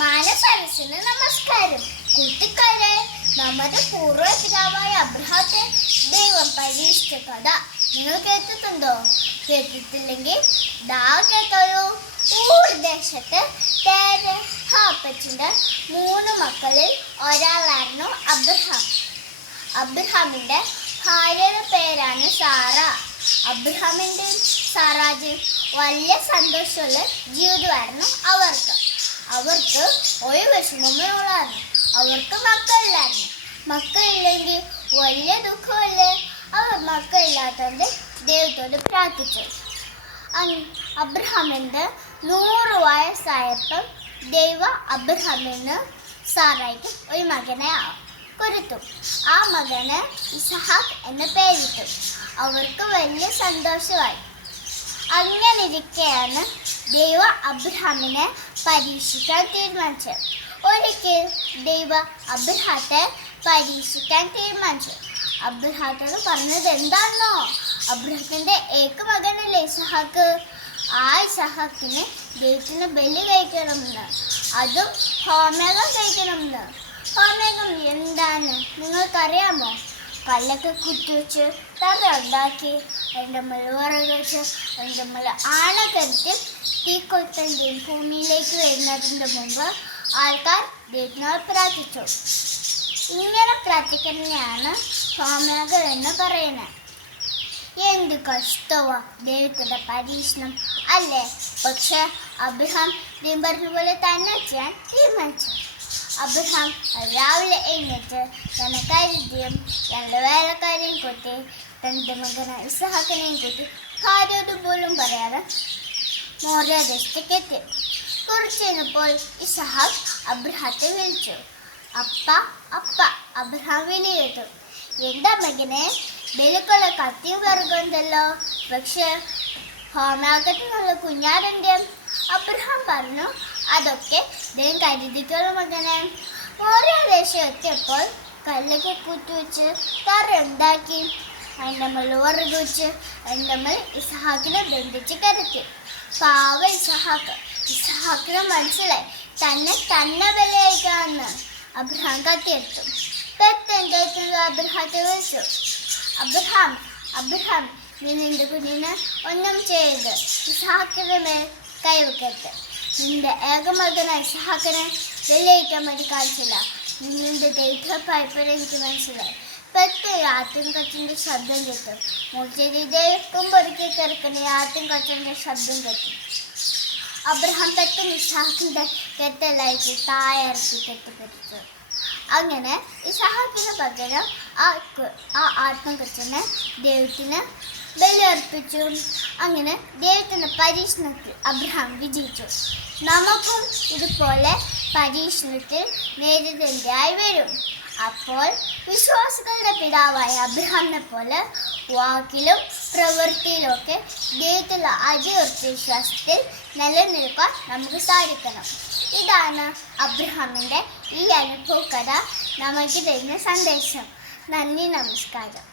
മാനസരസിന് നമസ്കാരം. കുട്ടിക്കാരെ, നമ്മുടെ പൂർവ്വപിതാവായ അബ്രഹാത്തെ ദൈവം പരീക്ഷിച്ച കഥ നിങ്ങൾ കേട്ടിട്ടുണ്ടോ? കേട്ടിട്ടില്ലെങ്കിൽ കേട്ടോളൂ. ഊർ ദേശത്ത് അപ്പച്ചന്റെ 3 മക്കളിൽ ഒരാളായിരുന്നു അബ്രഹാം. അബ്രഹാമിന്റെ ഭാര്യയുടെ പേരാണ് സാറ. അബ്രഹാമിന്റെയും സാറാജിയും വലിയ സന്തോഷമുള്ള ജീവിതമായിരുന്നു അവർക്ക്. ഒരു വിഷമമേ ഉള്ളായിരുന്നു. അവർക്ക് മക്കളില്ലായിരുന്നു. മക്കളില്ലെങ്കിൽ വലിയ ദുഃഖമല്ലേ. അവർ മക്കളില്ലാത്തതുകൊണ്ട് ദൈവത്തോട് പ്രാർത്ഥിച്ചു. അബ്രഹാമിന്റെ 100 വയസ്സായപ്പോൾ ദൈവം അബ്രഹാമിന് സാറായിക്ക് ഒരു മകനെ കൊടുത്തു. ആ മകന് ഇസഹാക്ക് എന്ന് പേരിട്ടു. അവർക്ക് വലിയ സന്തോഷമായി. അങ്ങനെ ഇരിക്കെയാണ് ദൈവം അബ്രഹാമിനെ പരീക്ഷിക്കാൻ തീരുമാനിച്ചത്. ഒരിക്കൽ ദൈവം അബ്രഹാത്തെ പരീക്ഷിക്കാൻ തീരുമാനിച്ചു. അബ്രഹാത്തോട് പറഞ്ഞത് എന്താണെന്നോ? അബ്രഹത്തിന്റെ ഏക മകനല്ലേ ഇസഹാക്ക്. ആ ഇസഹാക്കിന് ദൈവത്തിന് ബലി കഴിക്കണമെന്ന്, അതും ഹോമയാഗം കഴിക്കണമെന്ന്. ഹോമയാഗം എന്താണ് നിങ്ങൾക്കറിയാമോ? കല്ലൊക്കെ കുത്തിവെച്ച് തറ ഉണ്ടാക്കി അതിൻ്റെ മുകളിൽ വിറക് വെച്ച് അതിൻ്റെ മുകളിൽ ആണക്കരുത്തി തീക്കൊളുത്തൻ്റെ ഭൂമിയിലേക്ക് വരുന്നതിൻ്റെ മുമ്പ് ആൾക്കാർ ദൈവത്തിനോട് പ്രാർത്ഥിച്ചു. ഇങ്ങനെ പ്രാർത്ഥിക്കുന്നതാണ് ഹോമയാഗം എന്ന് പറയുന്നത്. എന്ത് കഷ്ടമാ ദൈവത്തിൻ്റെ പരീക്ഷണം അല്ലേ? പക്ഷെ അബ്രഹാം ദൈവം പറഞ്ഞ പോലെ തന്നെ ചെയ്യാൻ തീരുമാനിച്ചു. അബ്രഹാം രാവിലെ എഴുന്നേറ്റ് തന്റെ കരുതിയും രണ്ട് വേലക്കാരെയും കൂട്ടി തന്റെ മകനെ ഇസഹാക്കിനെയും കൂട്ടി ഭാര്യയോട് പോലും പറയാതെ മോറിയ ദേശത്തേക്ക് എത്തി. കുറച്ചു കഴിഞ്ഞപ്പോൾ ഇസഹാക്ക് അബ്രഹാത്തെ വിളിച്ചു. അപ്പ അപ്പ. അബ്രഹാം വിളിയിട്ടു. എന്താ മകനെ, ബലിക്കുള്ള കത്തിയും വിറകുണ്ടല്ലോ, പക്ഷെ ഹോമയാഗത്തിനുള്ള കുഞ്ഞാടിൻ്റെ. അബ്രഹാം പറഞ്ഞു, അതൊക്കെ ദൈവം കരുതിക്കുള്ള മകനെ. മോറിയ ദേശം എത്തിയപ്പോൾ കല്ലൊക്കെ കുത്തിവെച്ച് തറ ഉണ്ടാക്കി അതിൻ്റെ മുകളിൽ വിറക് വെച്ച് അതിൻ്റെ മുകളിൽ ഇസഹാക്കിനെ ബന്ധിച്ച് കിടത്തി. പാവ ഇസഹാക്കിന് മനസ്സിലായി തന്നെ ബലിയായിക്കാന്ന്. അബ്രഹാം കത്തിയെടുത്തു. പെട്ടെന്ന് അബ്രഹാത്തെ വിളിച്ചു. അബ്രഹാം നീ നിന്റെ കുഞ്ഞിന് ഒന്നും ചെയ്ത് ഇസഹാക്കിന്റെ മേൽ കൈവെക്കരുത്. നിന്റെ ഏകമകനായ ഇസഹാക്കിനെ ബലിയിക്കാൻ വേണ്ടി കാണിച്ചില്ല. നിന്റെ ദൈവപ്പായപ്പോൾ എനിക്ക് മനസ്സിലായി. പെട്ടെന്ന് ആട്ടിൻകൊച്ചിൻ്റെ ശബ്ദം കേട്ടു. മുറിച്ചെഴുതേക്കും പൊറുക്കി കിടക്കുന്ന ആട്ടിൻകൊച്ചിൻ്റെ ശബ്ദം കേട്ടു. അബ്രഹാം പെട്ടെന്ന് ഇസഹാക്കിന്റെ കെട്ടലായിട്ട് താഴെയിറക്കി കെട്ടിപ്പിടിച്ചു. അങ്ങനെ ഇസഹാക്കിന് പകരം ആ ആട്ടിൻകൊച്ചിനെ ദൈവത്തിന് ബലിയർപ്പിച്ചു. അങ്ങനെ ദൈവത്തിന്റെ പരീക്ഷണത്തിൽ അബ്രഹാം വിജയിച്ചു. നമുക്കും ഇതുപോലെ പരീക്ഷണത്തിൽ നേരിടേണ്ടതായി വരും. അപ്പോൾ വിശ്വാസികളുടെ പിതാവായ അബ്രഹാമിനെ പോലെ വാക്കിലും പ്രവൃത്തിയിലുമൊക്കെ ദൈവത്തിലുള്ള അടിയുറച്ച വിശ്വാസത്തിൽ നിലനിൽക്കാൻ നമുക്ക് സാധിക്കണം. ഇതാണ് അബ്രഹാമിൻ്റെ ഈ അനുഭവ കഥ നമുക്ക് തരുന്ന സന്ദേശം. നന്ദി, നമസ്കാരം.